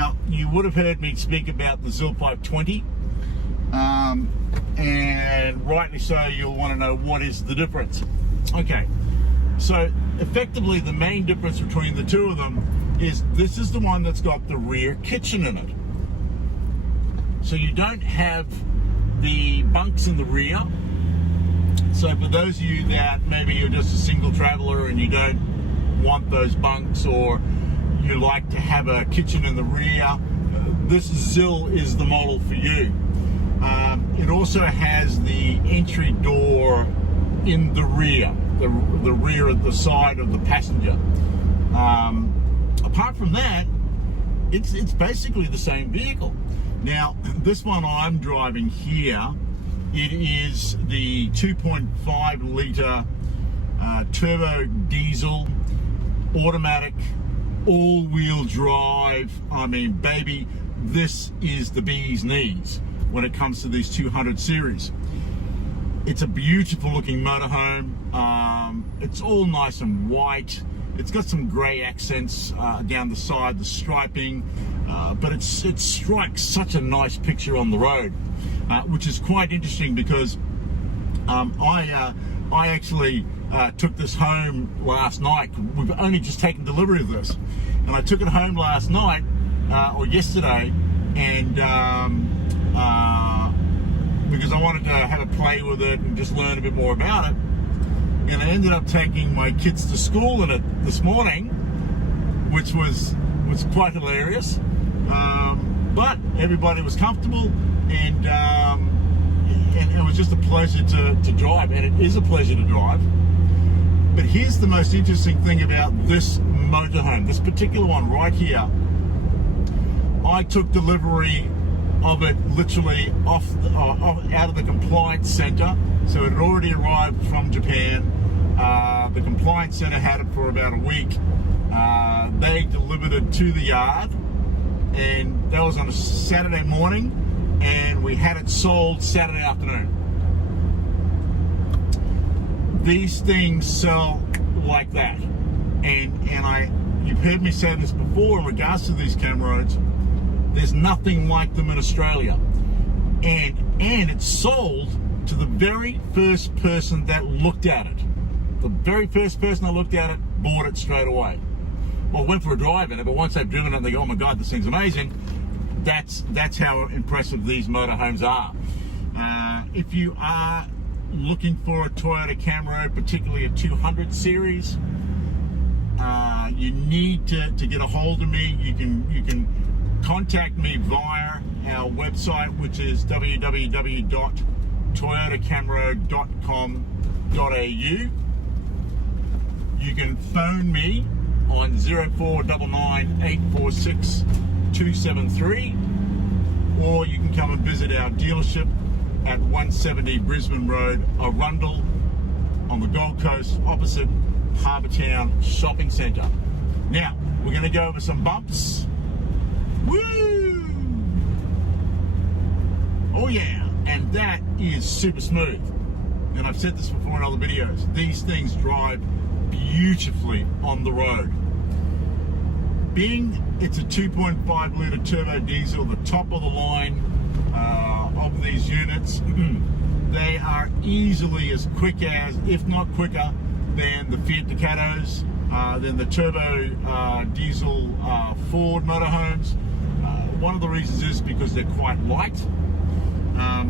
Now, you would have heard me speak about the Zill 520, and rightly so, you'll want to know what is the difference. Okay, so effectively the main difference between the two of them is this is the one that's got the rear kitchen in it. So you don't have the bunks in the rear. So for those of you that maybe you're just a single traveler and you don't want those bunks, or you like to have a kitchen in the rear, this Zill is the model for you. It also has the entry door in the rear, the rear at the side of the passenger. Apart from that, it's basically the same vehicle. Now, this one I'm driving here, it is the 2.5 litre turbo diesel, automatic, all-wheel drive. I mean, baby, this is the bee's knees when it comes to these 200 series. It's a beautiful looking motorhome. It's all nice and white. It's got some grey accents down the side, the striping, but it strikes such a nice picture on the road, which is quite interesting because I actually took this home last night. We've only just taken delivery of this, and I took it home last night or yesterday, and because I wanted to have a play with it and just learn a bit more about it. And I ended up taking my kids to school in it this morning, which was quite hilarious. But everybody was comfortable, and it was just a pleasure to drive, and it is a pleasure to drive. But here's the most interesting thing about this motorhome, this particular one right here. I took delivery of it literally out of the compliance center. So it had already arrived from Japan. The compliance center had it for about a week. They delivered it to the yard, and that was on a Saturday morning, and we had it sold Saturday afternoon. These things sell like that, and you've heard me say this before in regards to these Camroads. There's nothing like them in Australia, and it's sold to the very first person that looked at it. The very first person that looked at it bought it straight away. Well, went for a drive in it, but once they've driven it, they go, "Oh my God, this thing's amazing." That's how impressive these motorhomes are. If you are looking for a Toyota Camroad, particularly a 200 series, you need to get a hold of me. You can contact me via our website, which is www.toyotacamroad.com.au. You can phone me on 0499 846 273, or you can come and visit our dealership at 170 Brisbane Road, Arundel, on the Gold Coast, opposite Harbour Town Shopping Centre. Now, we're going to go over some bumps. Woo! Oh yeah, and that is super smooth. And I've said this before in other videos. These things drive beautifully on the road. Being it's a 2.5 litre turbo diesel, the top of the line of these units, they are easily as quick as, if not quicker, than the Fiat Ducatos, than the turbo diesel Ford motorhomes. One of the reasons is because they're quite light. I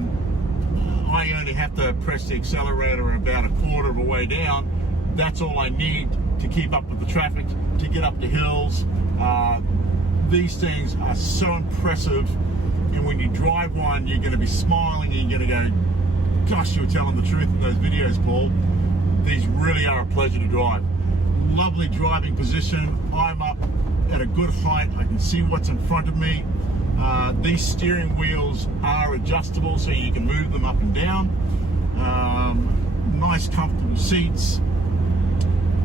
only have to press the accelerator about a quarter of a way down. That's all I need to keep up with the traffic, to get up the hills. These things are so impressive, and when you drive one, you're going to be smiling and you're going to go, "Gosh, you were telling the truth in those videos, Paul." These really are a pleasure to drive. Lovely driving position. I'm up at a good height. I can see what's in front of me. These steering wheels are adjustable, so you can move them up and down. Nice, comfortable seats.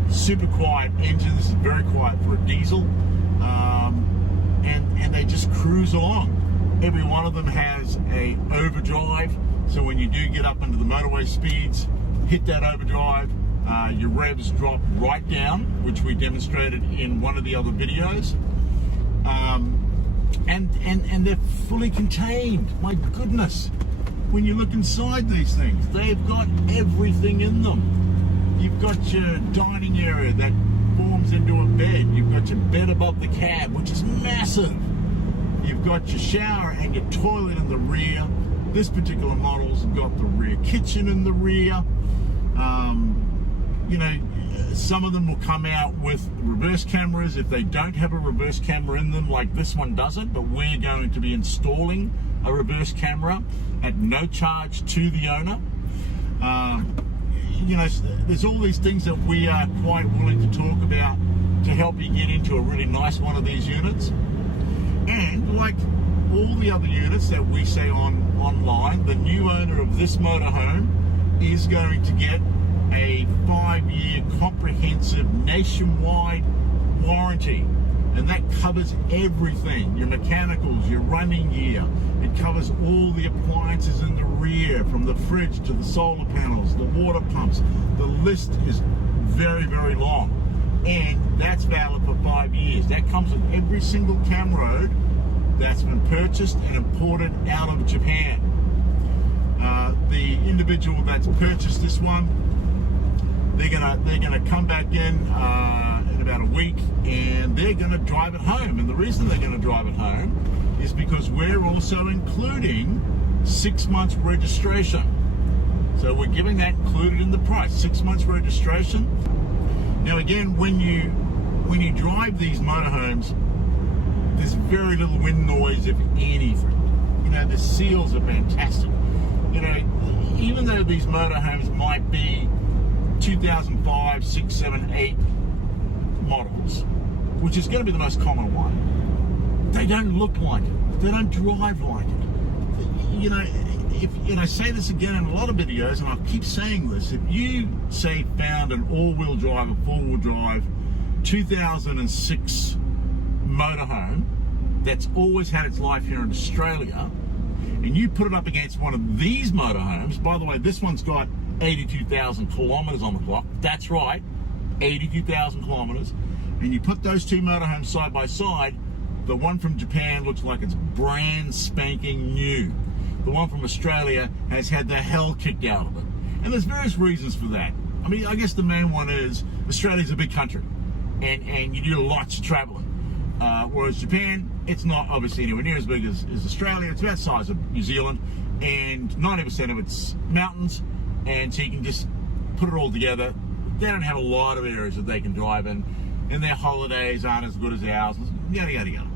Super quiet engine. This is very quiet for a diesel. And they just cruise along. Every one of them has a overdrive, so when you do get up into the motorway speeds, hit that overdrive, your revs drop right down, which we demonstrated in one of the other videos. and they're fully contained. My goodness, when you look inside these things, they've got everything in them. You've got your dining area that forms into a bed. You've got your bed above the cab, which is massive. You've got your shower and your toilet in the rear. This particular model's got the rear kitchen in the rear. You know, some of them will come out with reverse cameras if they don't have a reverse camera in them, like this one doesn't, but we're going to be installing a reverse camera at no charge to the owner. You know, there's all these things that we are quite willing to talk about to help you get into a really nice one of these units. And like all the other units that we say online, the new owner of this motorhome is going to get a 5-year comprehensive nationwide warranty, and that covers everything: your mechanicals, your running gear. It covers all the appliances in the rear, from the fridge to the solar panels, the water pumps. The list is very, very long, and that's valid for 5 years. That comes with every single Camroad that's been purchased and imported out of Japan. The individual that's purchased this one, they're gonna come back in about a week, and they're gonna drive it home. And the reason they're gonna drive it home is because we're also including 6 months registration. So we're giving that included in the price, 6 months registration. Now again, when you drive these motorhomes, there's very little wind noise, if anything. You know, the seals are fantastic. You know, even though these motorhomes might be 2005, 6, 7, 8 models, which is going to be the most common one, they don't look like it. They don't drive like it. You know, and I say this again in a lot of videos, and I'll keep saying this, if you, say, found an all-wheel drive, a four-wheel drive, 2006 motorhome that's always had its life here in Australia, and you put it up against one of these motorhomes, by the way, this one's got 82,000 kilometers on the clock. That's right, 82,000 kilometers. And you put those two motorhomes side by side, the one from Japan looks like it's brand spanking new. The one from Australia has had the hell kicked out of it. And there's various reasons for that. I mean, I guess the main one is Australia's a big country, and you do lots of traveling. Whereas Japan, it's not obviously anywhere near as big as Australia. It's about the size of New Zealand, and 90% of it's mountains, and so you can just put it all together. They don't have a lot of areas that they can drive in, and their holidays aren't as good as ours, yada, yada, yada.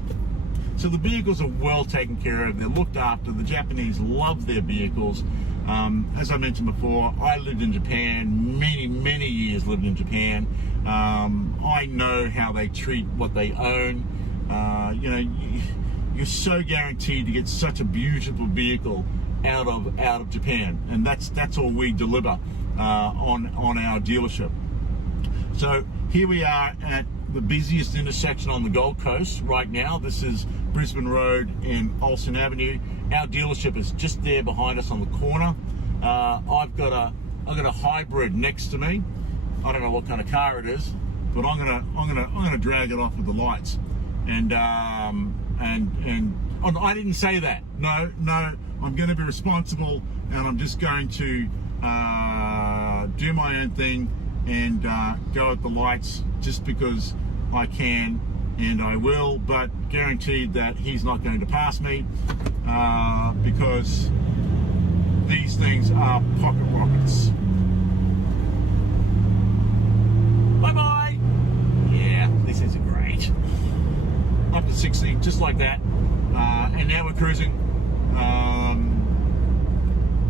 So the vehicles are well taken care of. They're looked after. The Japanese love their vehicles. As I mentioned before, I lived in Japan, many years lived in Japan. I know how they treat what they own. You know, you're so guaranteed to get such a beautiful vehicle out of Japan, and that's all we deliver on our dealership. So here we are at the busiest intersection on the Gold Coast right now. This is Brisbane Road and Olsen Avenue. Our dealership is just there behind us on the corner. I've got a hybrid next to me. I don't know what kind of car it is, but I'm gonna drag it off with the lights. And I didn't say that. No, I'm going to be responsible, and I'm just going to do my own thing and go at the lights just because I can, and I will, but guaranteed that he's not going to pass me because these things are pocket rockets. Bye-bye. Yeah, this is great. Up to 60, just like that. And now we're cruising.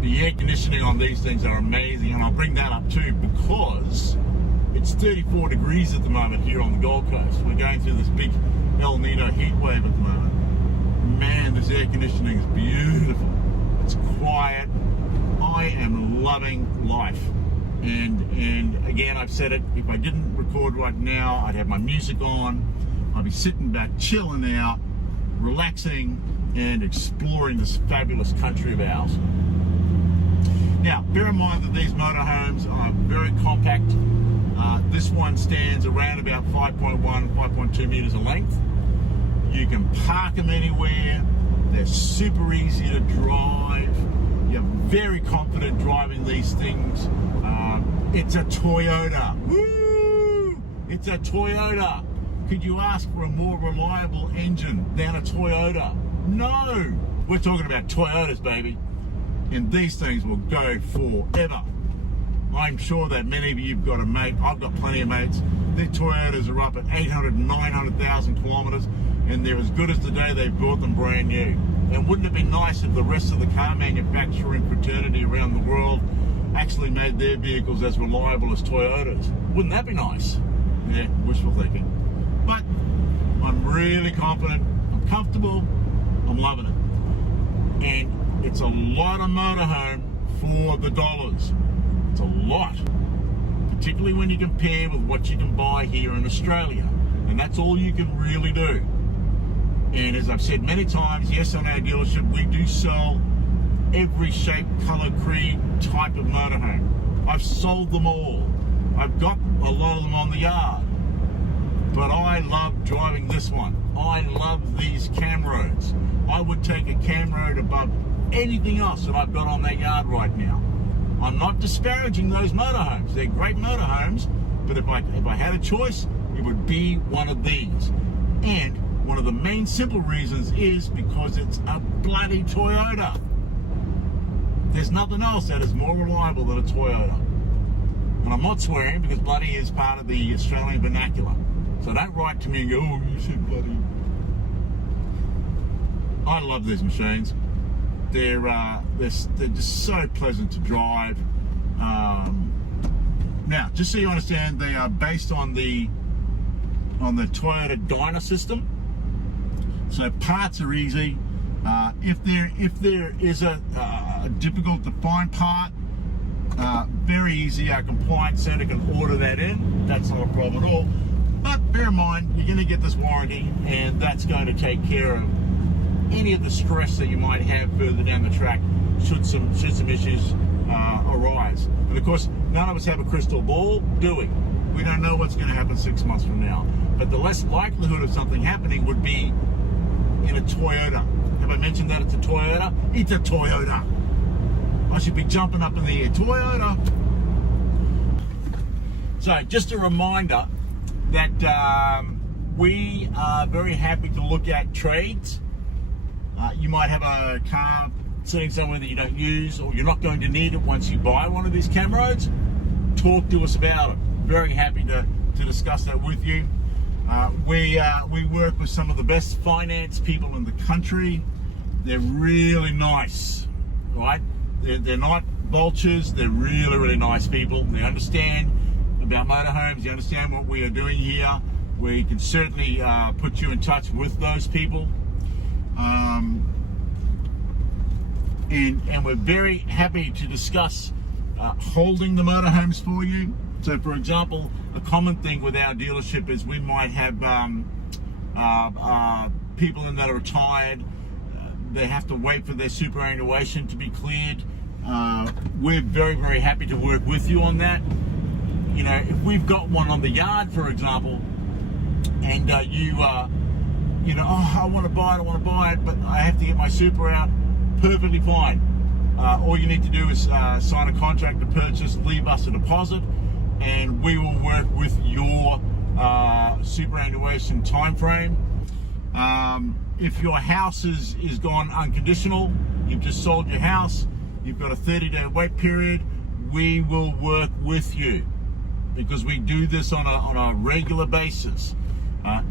The air conditioning on these things are amazing, and I'll bring that up too because it's 34 degrees at the moment here on the Gold Coast. We're going through this big El Nino heat wave at the moment. Man, this air conditioning is beautiful. It's quiet. I am loving life. And again, I've said it, if I didn't record right now, I'd have my music on. I'd be sitting back, chilling out, relaxing, and exploring this fabulous country of ours. Now, bear in mind that these motorhomes are very compact. This one stands around about 5.1, 5.2 meters in length. You can park them anywhere. They're super easy to drive. You're very confident driving these things. It's a Toyota. Woo! It's a Toyota. Could you ask for a more reliable engine than a Toyota? No! We're talking about Toyotas, baby. And these things will go forever. I'm sure that many of you have got a mate. I've got plenty of mates. Their Toyotas are up at 800, 900,000 kilometers, and they're as good as the day they bought them brand new. And wouldn't it be nice if the rest of the car manufacturing fraternity around the world actually made their vehicles as reliable as Toyotas? Wouldn't that be nice? Yeah, wishful thinking. But I'm really confident, I'm comfortable, I'm loving it. And it's a lot of motorhome for the dollars. It's a lot, particularly when you compare with what you can buy here in Australia. And that's all you can really do. And as I've said many times, yes, on our dealership, we do sell every shape, color, creed, type of motorhome. I've sold them all. I've got a lot of them on the yard. But I love driving this one. I love these Camroads. I would take a Camroad above anything else that I've got on that yard right now. I'm not disparaging those motorhomes. They're great motorhomes, but if I had a choice, it would be one of these. And one of the main simple reasons is because it's a bloody Toyota. There's nothing else that is more reliable than a Toyota. And I'm not swearing because bloody is part of the Australian vernacular. So don't write to me and go, oh, you said bloody. I love these machines. They're just so pleasant to drive. Now, just so you understand, they are based on the Toyota dyno system. So parts are easy. If there is a difficult to find part, very easy. Our compliance center can order that in. That's not a problem at all. But bear in mind, you're going to get this warranty, and that's going to take care of any of the stress that you might have further down the track should some issues arise. And of course, none of us have a crystal ball, do we? We don't know what's going to happen 6 months from now. But the less likelihood of something happening would be in a Toyota. Have I mentioned that it's a Toyota? It's a Toyota. I should be jumping up in the air. Toyota. So just a reminder that we are very happy to look at trades. You might have a car sitting somewhere that you don't use, or you're not going to need it once you buy one of these Camroads. Talk to us about it. Very happy to discuss that with you. We work with some of the best finance people in the country. They're really nice, right? They're not vultures. They're really, really nice people. They understand about motorhomes. They understand what we are doing here. We can certainly put you in touch with those people. And we're very happy to discuss holding the motorhomes for you. So, for example, a common thing with our dealership is we might have people in that are retired. They have to wait for their superannuation to be cleared. We're very, very happy to work with you on that. You know, if we've got one on the yard, for example, and you know, oh, I want to buy it, but I have to get my super out, perfectly fine. All you need to do is sign a contract to purchase, leave us a deposit, and we will work with your superannuation time frame. If your house is gone unconditional, you've just sold your house, you've got a 30-day wait period, we will work with you because we do this on a regular basis.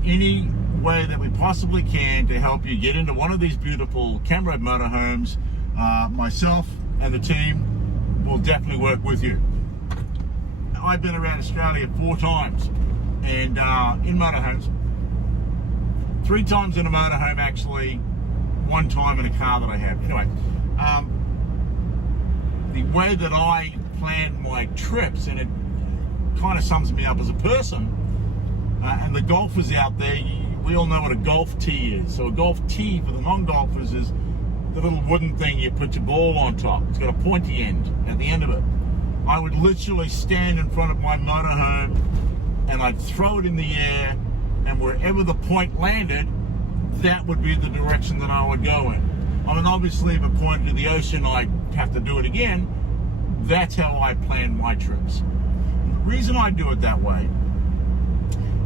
Any way that we possibly can to help you get into one of these beautiful Camroad motorhomes, myself and the team will definitely work with you. I've been around Australia 4 times, and in motorhomes, 3 times in a motorhome actually, 1 time in a car that I have. Anyway, the way that I plan my trips, and it kind of sums me up as a person, and the golfers out there, we all know what a golf tee is. So a golf tee for the non-golfers is the little wooden thing you put your ball on top. It's got a pointy end at the end of it. I would literally stand in front of my motorhome and I'd throw it in the air, and wherever the point landed, that would be the direction that I would go in. I mean, obviously, if it pointed to the ocean, I'd have to do it again. That's how I plan my trips. And the reason I do it that way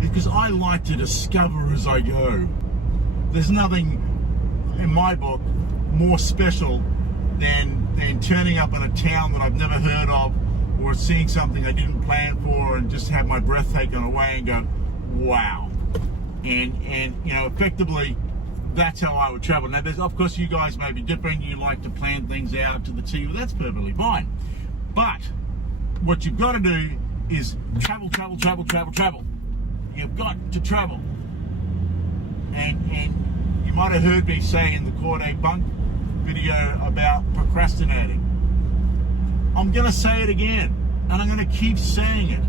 is because I like to discover as I go. There's nothing, in my book, more special than turning up in a town that I've never heard of, or seeing something I didn't plan for and just have my breath taken away and go, wow. And you know, effectively, that's how I would travel. Now, there's, of course, you guys may be different. You like to plan things out to the T. Well, that's perfectly fine. But what you've got to do is travel. You've got to travel. And you might have heard me say in the Corday Bunk video about procrastinating. I'm going to say it again, and I'm going to keep saying it.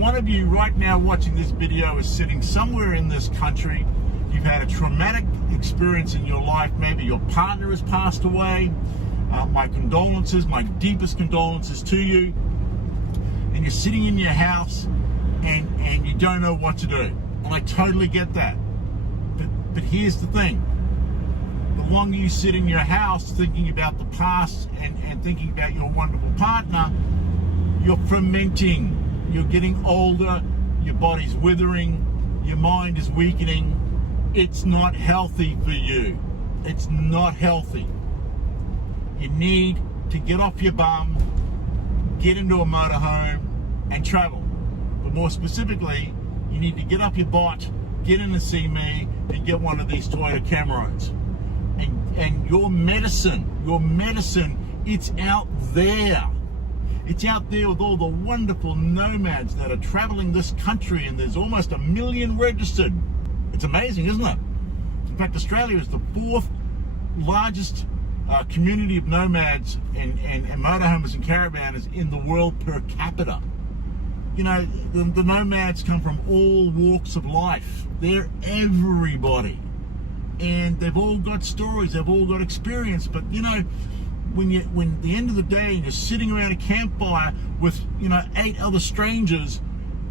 One of you right now watching this video is sitting somewhere in this country. You've had a traumatic experience in your life. Maybe your partner has passed away. My condolences, my deepest condolences to you. And you're sitting in your house and you don't know what to do. And I totally get that. But here's the thing. The longer you sit in your house thinking about the past and thinking about your wonderful partner, you're fermenting. You're getting older. Your body's withering. Your mind is weakening. It's not healthy for you. It's not healthy. You need to get off your bum, get into a motorhome and travel. But more specifically, you need to get up your butt, get in and see me, and get one of these Toyota Camroads. And your medicine, it's out there. It's out there with all the wonderful nomads that are traveling this country, and there's almost 1 million registered. It's amazing, isn't it? In fact, Australia is the 4th largest community of nomads and motorhomes and caravanners in the world per capita. You know, the nomads come from all walks of life. They're everybody. And they've all got stories, they've all got experience. But, you know, when at the end of the day you're sitting around a campfire with, you know, 8 other strangers,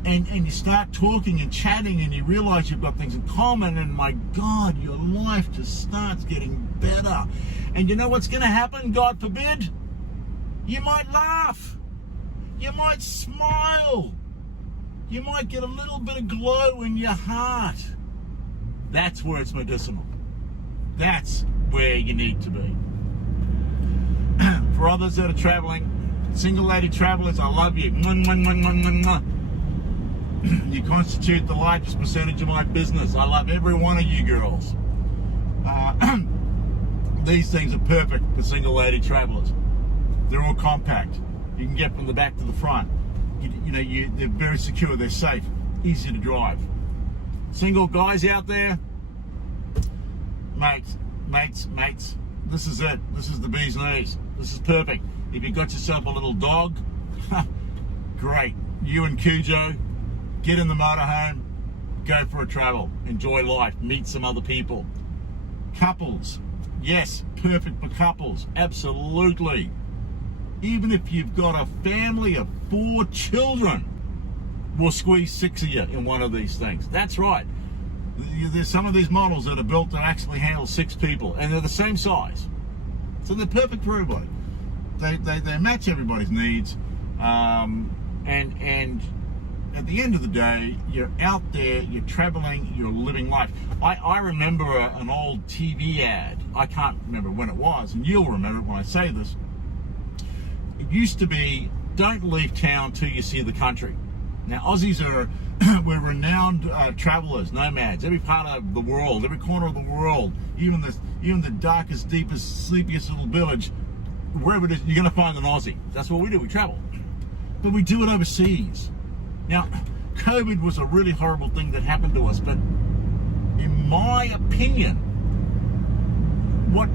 and you start talking and chatting, and you realize you've got things in common, and my God, your life just starts getting better. And you know what's going to happen, God forbid? You might laugh. You might smile. You might get a little bit of glow in your heart. That's where it's medicinal. That's where you need to be. For others that are traveling, single lady travelers, I love you. You constitute the largest percentage of my business. I love every one of you girls. These things are perfect for single lady travelers. They're all compact. You can get from the back to the front. They're very secure. They're safe. Easy to drive. Single guys out there, mates. This is it. This is the bee's knees. This is perfect. If you got yourself a little dog, great. You and Cujo, get in the motorhome, go for a travel, enjoy life, meet some other people. Couples, yes, perfect for couples, absolutely. Even if you've got a family of 4 children, we'll squeeze 6 of you in one of these things. That's right. There's some of these models that are built to actually handle 6 people, and they're the same size. So they're perfect for everybody. They match everybody's needs. And at the end of the day, you're out there, you're traveling, you're living life. I remember an old TV ad. I can't remember when it was, and you'll remember it when I say this. It used to be, don't leave town till you see the country. Now, Aussies we're renowned travelers, nomads, every part of the world, every corner of the world, even the darkest, deepest, sleepiest little village, wherever it is, you're going to find an Aussie. That's what we do, we travel. But we do it overseas. Now, COVID was a really horrible thing that happened to us, but in my opinion, what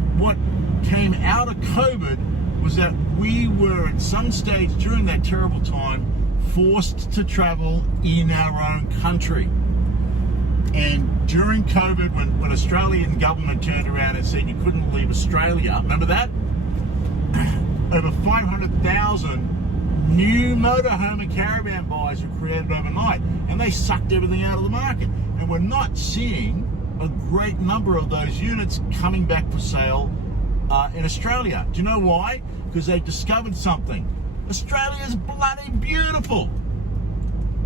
came out of COVID was that we were at some stage during that terrible time forced to travel in our own country. And during COVID, when Australian government turned around and said you couldn't leave Australia, remember that? Over 500,000 new motorhome and caravan buyers were created overnight, and they sucked everything out of the market. And we're not seeing a great number of those units coming back for sale in Australia. Do you know why? Because they discovered something. Australia is bloody beautiful.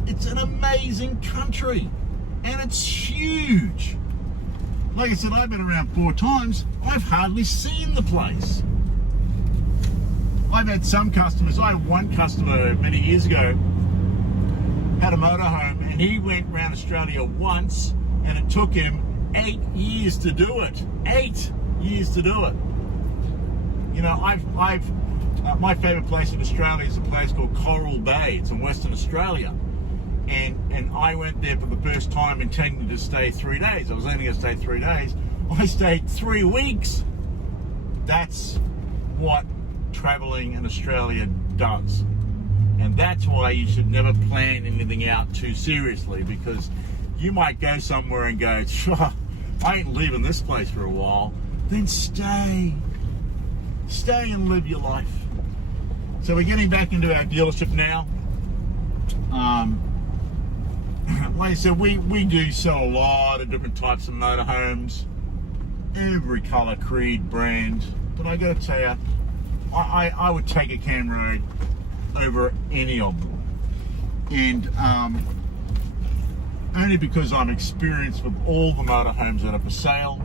It's an amazing country, and it's huge. Like I said, I've been around 4 times. I've hardly seen the place. I've had some customers. I had one customer many years ago, had a motorhome, and he went around Australia once, and it took him 8 years to do it. 8 years to do it. You know, my favourite place in Australia is a place called Coral Bay. It's in Western Australia. And I went there for the first time intending to stay 3 days. I was only going to stay 3 days. I stayed 3 weeks. That's what travelling in Australia does. And that's why you should never plan anything out too seriously, because you might go somewhere and go, sure, I ain't leaving this place for a while. Then stay. Stay and live your life. So we're getting back into our dealership now. Like I said, we do sell a lot of different types of motorhomes, every colour, creed, brand. But I got to tell you, I would take a Camroad over any of them, and only because I'm experienced with all the motorhomes that are for sale.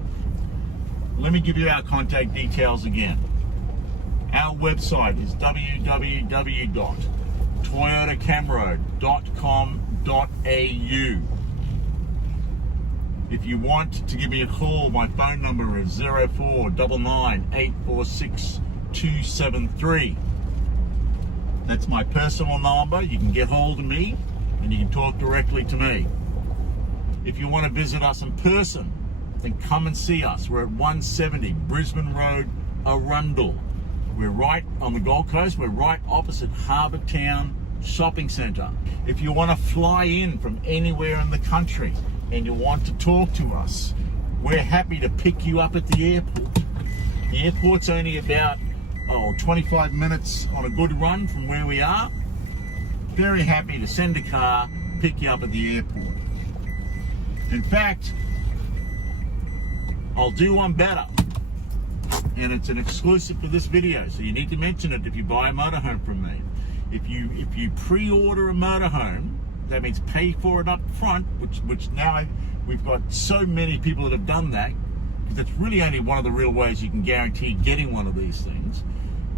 Let me give you our contact details again. Our website is www.toyotacamroad.com.au. If you want to give me a call, my phone number is 0499 846 273. That's my personal number. You can get hold of me and you can talk directly to me. If you want to visit us in person, then come and see us. We're at 170 Brisbane Road, Arundel. We're right on the Gold Coast. We're right opposite Harbour Town Shopping Centre. If you want to fly in from anywhere in the country and you want to talk to us, we're happy to pick you up at the airport. The airport's only about 25 minutes on a good run from where we are. Very happy to send a car, pick you up at the airport. In fact, I'll do one better, and it's an exclusive for this video, so you need to mention it if you buy a motorhome from me. If you pre-order a motorhome, that means pay for it up front, which now we've got so many people that have done that, because that's really only one of the real ways you can guarantee getting one of these things.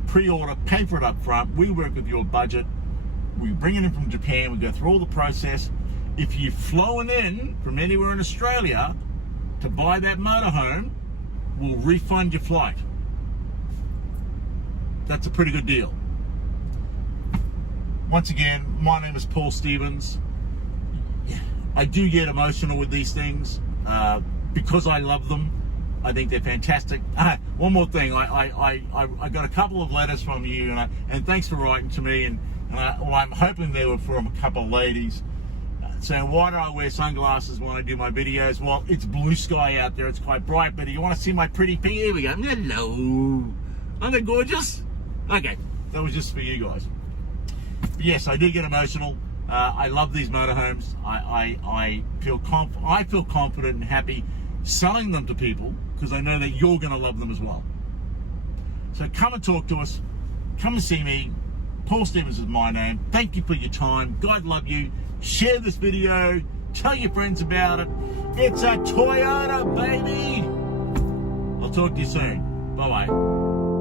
Pre-order, pay for it up front. We work with your budget. We bring it in from Japan. We go through all the process. If you've flown in from anywhere in Australia to buy that motorhome, we'll refund your flight. That's a pretty good deal. Once again, my name is Paul Stevens. I do get emotional with these things because I love them. I think they're fantastic. One more thing, I got a couple of letters from you, and thanks for writing to me. And I'm hoping they were from a couple of ladies saying, why do I wear sunglasses when I do my videos? Well, it's blue sky out there. It's quite bright. But do you want to see my pretty pink? Here we go. Hello. Aren't they gorgeous? Okay, that was just for you guys. But yes, I do get emotional. I love these motorhomes. I feel confident and happy selling them to people because I know that you're going to love them as well. So come and talk to us. Come and see me. Paul Stevens is my name. Thank you for your time. God love you. Share this video. Tell your friends about it. It's a Toyota, baby. I'll talk to you soon. Bye-bye.